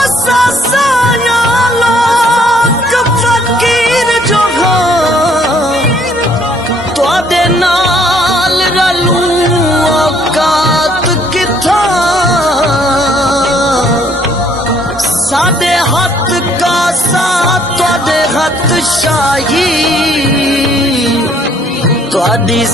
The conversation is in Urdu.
اسا سایا لوگ فقیر جو ہاں تواڈے نال رلوں اوقات کتھاں ساڈے ہاتھ کا ساتھ تواڈے ہاتھ شاہی تواڈی